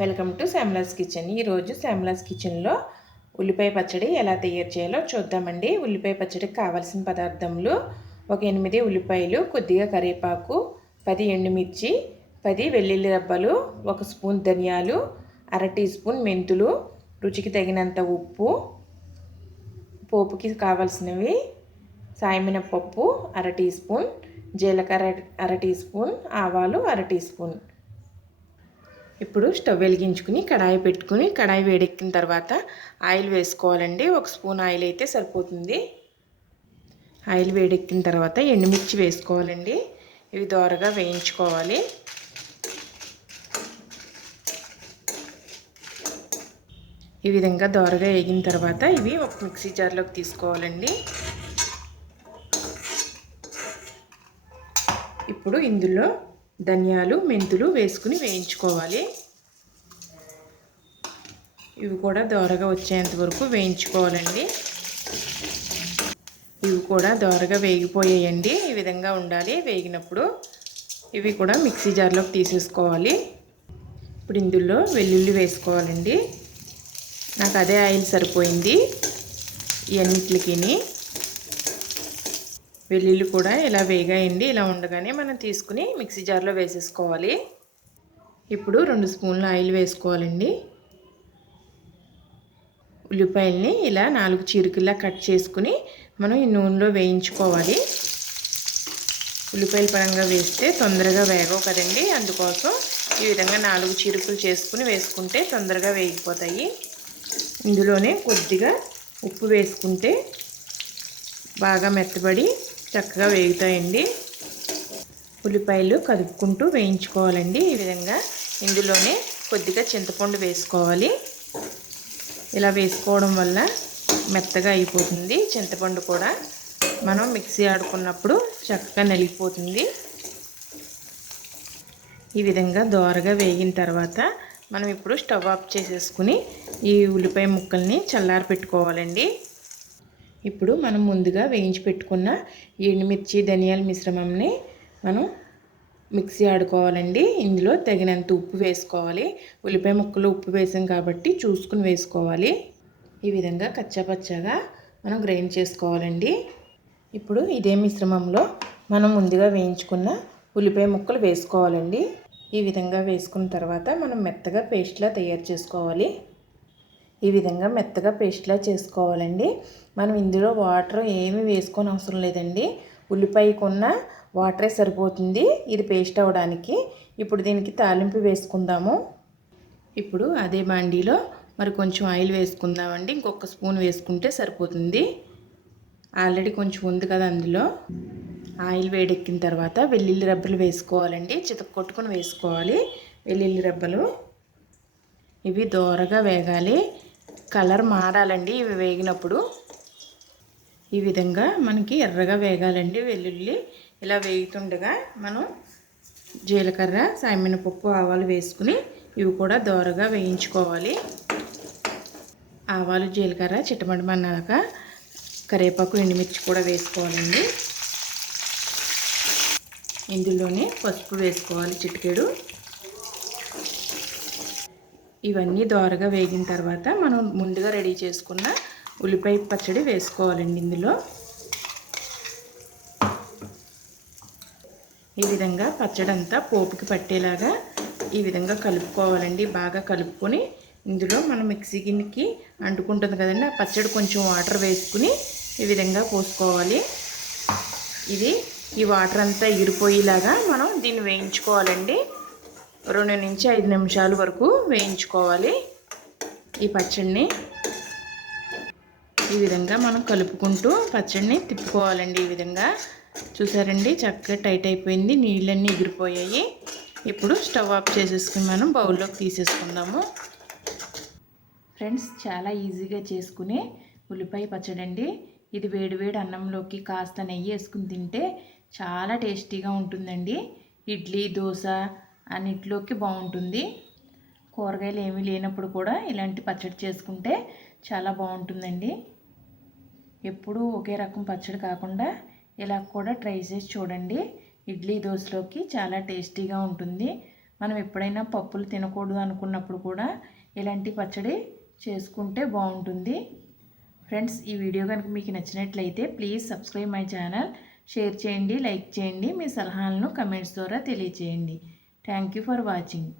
Welcome to శ్యామలాస్ kitchen. ఈరోజు శ్యామలాస్ కిచెన్లో ఉల్లిపాయ పచ్చడి ఎలా తయారు చేయాలో చూద్దామండి. ఉల్లిపాయ పచ్చడికి కావాల్సిన పదార్థములు: ఒక 8 ఉల్లిపాయలు, కొద్దిగా కరివేపాకు, 10 ఎండుమిర్చి, 10 వెల్లుల్లి రబ్బలు, 1 స్పూన్ ధనియాలు, అర టీ స్పూన్ మెంతులు, రుచికి తగినంత ఉప్పు, పోపుకి కావాల్సినవి సాయమినపప్పు అర టీ స్పూన్, జీలకర్ర అర టీ స్పూన్, ఆవాలు అర టీ స్పూన్. ఇప్పుడు స్టవ్ వెలిగించుకుని కడాయి పెట్టుకుని కడాయి వేడెక్కిన తర్వాత ఆయిల్ వేసుకోవాలండి. 1 స్పూన్ ఆయిల్ అయితే సరిపోతుంది. ఆయిల్ వేడెక్కిన తర్వాత ఎండుమిర్చి వేసుకోవాలండి. ఇవి దోరగా వేయించుకోవాలి. ఈ విధంగా దోరగా వేగిన తర్వాత ఇవి ఒక మిక్సీ జార్లోకి తీసుకోవాలండి. ఇప్పుడు ఇందులో ధనియాలు, మెంతులు వేసుకుని వేయించుకోవాలి. ఇవి కూడా దోరగా వచ్చేంత వరకు వేయించుకోవాలండి. ఇవి కూడా దోరగా వేగిపోయాయండి. ఈ విధంగా ఉండాలి. వేగినప్పుడు ఇవి కూడా మిక్సీ జార్లోకి తీసేసుకోవాలి. ఇప్పుడు ఇందులో వెల్లుల్లి వేసుకోవాలండి. నాకు అదే ఆయిల్ సరిపోయింది ఇవన్నిటికి. వెల్లుల్లి కూడా ఇలా వేగాయండి. ఇలా ఉండగానే మనం తీసుకుని మిక్సీ జార్లో వేసేసుకోవాలి. ఇప్పుడు 2 స్పూన్ల ఆయిల్ వేసుకోవాలండి. ఉల్లిపాయల్ని ఇలా 4 చీలికల్లా కట్ చేసుకుని మనం ఈ నూనెలో వేయించుకోవాలి. ఉల్లిపాయల పరంగా వేస్తే తొందరగా వేగవు కదండి. అందుకోసం ఈ విధంగా 4 చీలికలు చేసుకుని వేసుకుంటే తొందరగా వేగిపోతాయి. ఇందులోనే కొద్దిగా ఉప్పు వేసుకుంటే బాగా మెత్తబడి చక్కగా వేగుతాయండి. ఉల్లిపాయలు కదుపుకుంటూ వేయించుకోవాలండి. ఈ విధంగా ఇందులోనే కొద్దిగా చింతపండు వేసుకోవాలి. ఇలా వేసుకోవడం వల్ల మెత్తగా అయిపోతుంది. చింతపండు కూడా మనం మిక్సీ ఆడుకున్నప్పుడు చక్కగా నలిగిపోతుంది. ఈ విధంగా దోరగా వేగిన తర్వాత మనం ఇప్పుడు స్టవ్ ఆఫ్ చేసేసుకుని ఈ ఉల్లిపాయ ముక్కల్ని చల్లారి పెట్టుకోవాలండి. ఇప్పుడు మనం ముందుగా వేయించి పెట్టుకున్న ఎండుమిర్చి, ధనియాల మిశ్రమంని మనం మిక్సీ ఆడుకోవాలండి. ఇందులో తగినంత ఉప్పు వేసుకోవాలి. ఉల్లిపాయ ముక్కలు ఉప్పు వేసాం కాబట్టి చూసుకుని వేసుకోవాలి. ఈ విధంగా కచ్చాపచ్చాగా మనం గ్రైండ్ చేసుకోవాలండి. ఇప్పుడు ఇదే మిశ్రమంలో మనం ముందుగా వేయించుకున్న ఉల్లిపాయ ముక్కలు వేసుకోవాలండి. ఈ విధంగా వేసుకున్న తర్వాత మనం మెత్తగా పేస్ట్లా తయారు చేసుకోవాలి. ఈ విధంగా మెత్తగా పేస్ట్లా చేసుకోవాలండి. మనం ఇందులో వాటర్ ఏమీ వేసుకొని అవసరం లేదండి. ఉల్లిపాయకున్న వాటరే సరిపోతుంది ఇది పేస్ట్ అవ్వడానికి. ఇప్పుడు దీనికి తాలింపు వేసుకుందాము. ఇప్పుడు అదే బాండీలో మరి కొంచెం ఆయిల్ వేసుకుందామండి. ఇంకొక స్పూన్ వేసుకుంటే సరిపోతుంది. ఆల్రెడీ కొంచెం ఉంది కదా అందులో. ఆయిల్ వేడెక్కిన తర్వాత వెల్లుల్లి రెబ్బలు వేసుకోవాలండి. చితక్కొట్టుకొని వేసుకోవాలి వెల్లుల్లి రెబ్బలు. ఇవి దోరగా వేగాలి. కలర్ మారాలండి ఇవి వేగినప్పుడు. ఈ విధంగా మనకి ఎర్రగా వేగాలండి వెల్లుల్లి. ఇలా వేగుతుండగా మనం జీలకర్ర, సాయమినపప్పు, ఆవాలు వేసుకుని ఇవి కూడా దోరగా వేయించుకోవాలి. ఆవాలు, జీలకర్ర చిటమటమన్నాక కరివేపాకు, ఎండుమిర్చి కూడా వేసుకోవాలండి. ఇందులోనే పసుపు వేసుకోవాలి చిటికెడు. ఇవన్నీ దోరగా వేగిన తర్వాత మనం ముందుగా రెడీ చేసుకున్న ఉల్లిపాయ పచ్చడి వేసుకోవాలండి ఇందులో. ఈ విధంగా పచ్చడి అంతా పోపుకి పట్టేలాగా ఈ విధంగా కలుపుకోవాలండి. బాగా కలుపుకొని ఇందులో మనం మిక్సీ గిన్నెకి అంటుకుంటుంది కదండి, ఆ పచ్చడి కొంచెం వాటర్ వేసుకుని ఈ విధంగా పోసుకోవాలి. ఈ వాటర్ అంతా ఎగిరిపోయేలాగా మనం దీన్ని వేయించుకోవాలండి. 2 నుంచి 5 నిమిషాల వరకు వేయించుకోవాలి ఈ పచ్చడిని. ఈ విధంగా మనం కలుపుకుంటూ పచ్చడిని తిప్పుకోవాలండి. ఈ విధంగా చూసారండి, చక్కగా టైట్ అయిపోయింది, నీళ్ళన్నీ ఎగిరిపోయాయి. ఇప్పుడు స్టవ్ ఆఫ్ చేసేసుకుని మనం బౌల్లోకి తీసేసుకుందాము. ఫ్రెండ్స్, చాలా ఈజీగా చేసుకునే ఉల్లిపాయ పచ్చడి అండి. ఇది వేడివేడి అన్నంలోకి కాస్త నెయ్యి వేసుకుని తింటే చాలా టేస్టీగా ఉంటుందండి. ఇడ్లీ, దోశ అన్నిట్లోకి బాగుంటుంది. కూరగాయలు ఏమీ లేనప్పుడు కూడా ఇలాంటి పచ్చడి చేసుకుంటే చాలా బాగుంటుందండి. ఎప్పుడూ ఒకే రకం పచ్చడి కాకుండా ఇలా కూడా ట్రై చేసి చూడండి. ఇడ్లీ, దోశలోకి చాలా టేస్టీగా ఉంటుంది. మనం ఎప్పుడైనా పప్పులు తినకూడదు అనుకున్నప్పుడు కూడా ఇలాంటి పచ్చడి చేసుకుంటే బాగుంటుంది. ఫ్రెండ్స్, ఈ వీడియో కనుక మీకు నచ్చినట్లయితే please subscribe my channel. Share చేయండి, లైక్ చేయండి, మీ సలహాలను కమెంట్స్ ద్వారా తెలియచేయండి. Thank you for watching.